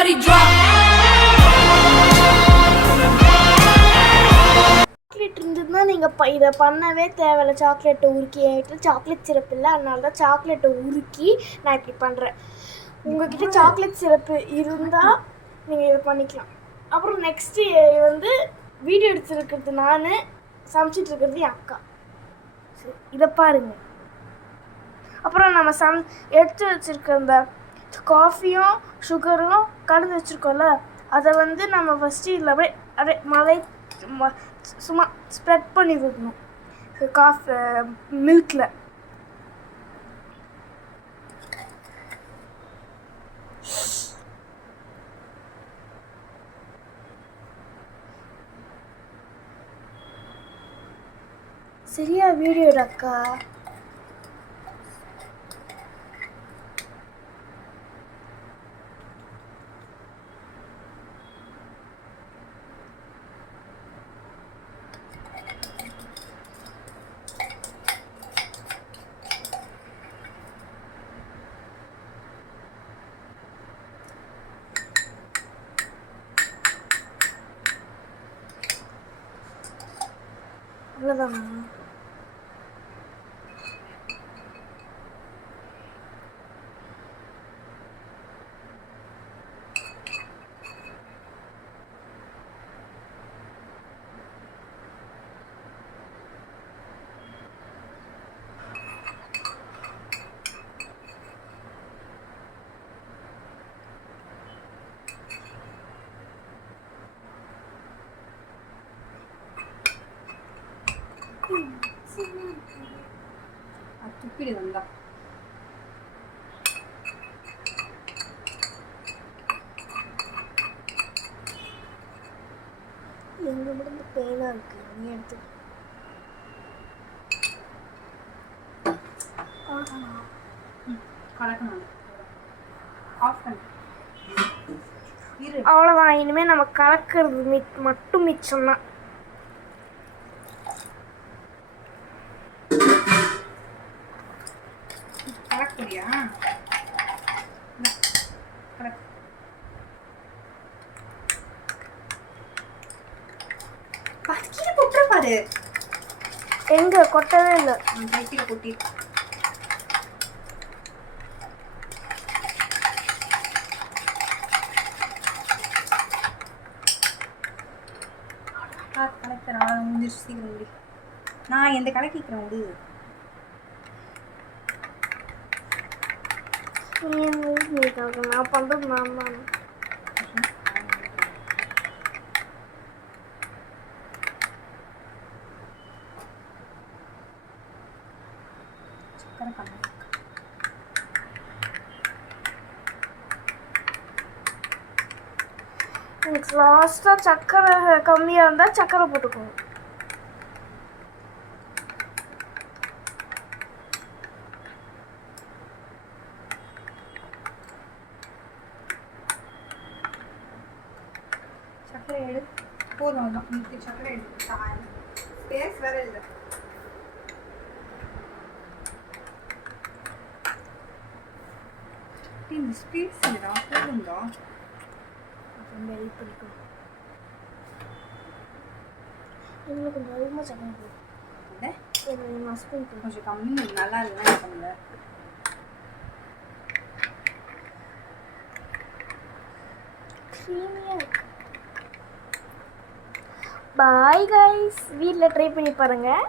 body drop. Chocolate இருந்ததுன்னா நீங்கள் இதை பண்ணவே தேவையில்ல. சாக்லேட்டை உருக்கி என்கிட்ட சாக்லேட் சிரப் இல்லை, அதனால தான் சாக்லேட்டை உருக்கி நான் இப்படி பண்ணுறேன். உங்கள்கிட்ட சாக்லேட் சிரப்பு இருந்தால் நீங்கள் இதை பண்ணிக்கலாம். அப்புறம் நெக்ஸ்ட்டு வந்து வீடியோ எடுத்துருக்கிறது நான், சமைச்சிட்டு இருக்கிறது என் அக்கா. சரி, இதை பாருங்கள். அப்புறம் நம்ம எடுத்து வச்சுருக்க அந்த காஃபியும் சுகரும் கலந்து வச்சுருக்கோம்ல, அதை வந்து நம்ம ஃபஸ்ட்டு இதில் அப்படியே சும்மா ஸ்ப்ரெட் பண்ணி விடணும் மில்கில். சரியா வீடியோட அக்கா? அவ்வளோதானா? துப்பிடு வந்தா எங்க முடிந்து பெயினா இருக்கு, நீ எடுத்து. அவ்வளோதான். இனிமேல் நம்ம கலக்கிறது மட்டும் மிச்சம் தான். கலக்குறியா? கீழே கொட்டுற பாரு. எங்க கொட்டவே இல்லை. கீழே கொட்டி கலக்கிறேன். முடிஞ்சிருச்சு, சீக்கிரம் முடி. நான் எந்த கலக்கிக்கிறேன் விடு. நான் பண்றது நான் தான். எனக்கு லாஸ்ட்டாக சக்கரை கம்மியாக இருந்தால் சக்கரை போட்டுக்கணும். சக்கரை எடு போதும் தான். சக்கரை எடுத்து ஸ்பேஸ் வேற இல்லை. இந்த ஸ்பேஸ் இல்லைடா, போதும்டா. ரொம்ப ஹெல்ப் பண்ணிக்கும். எங்களுக்கு கொஞ்சம் அதிகமாக சக்கரை போடும். ஹஸ்பண்ட் கொஞ்சம் கம்மி நல்லா இல்லைன்னா பண்ணல. க்ரீமியாக இருக்கு. பாய் கைஸ், வீட்டில் ட்ரை பண்ணி பாருங்கள்.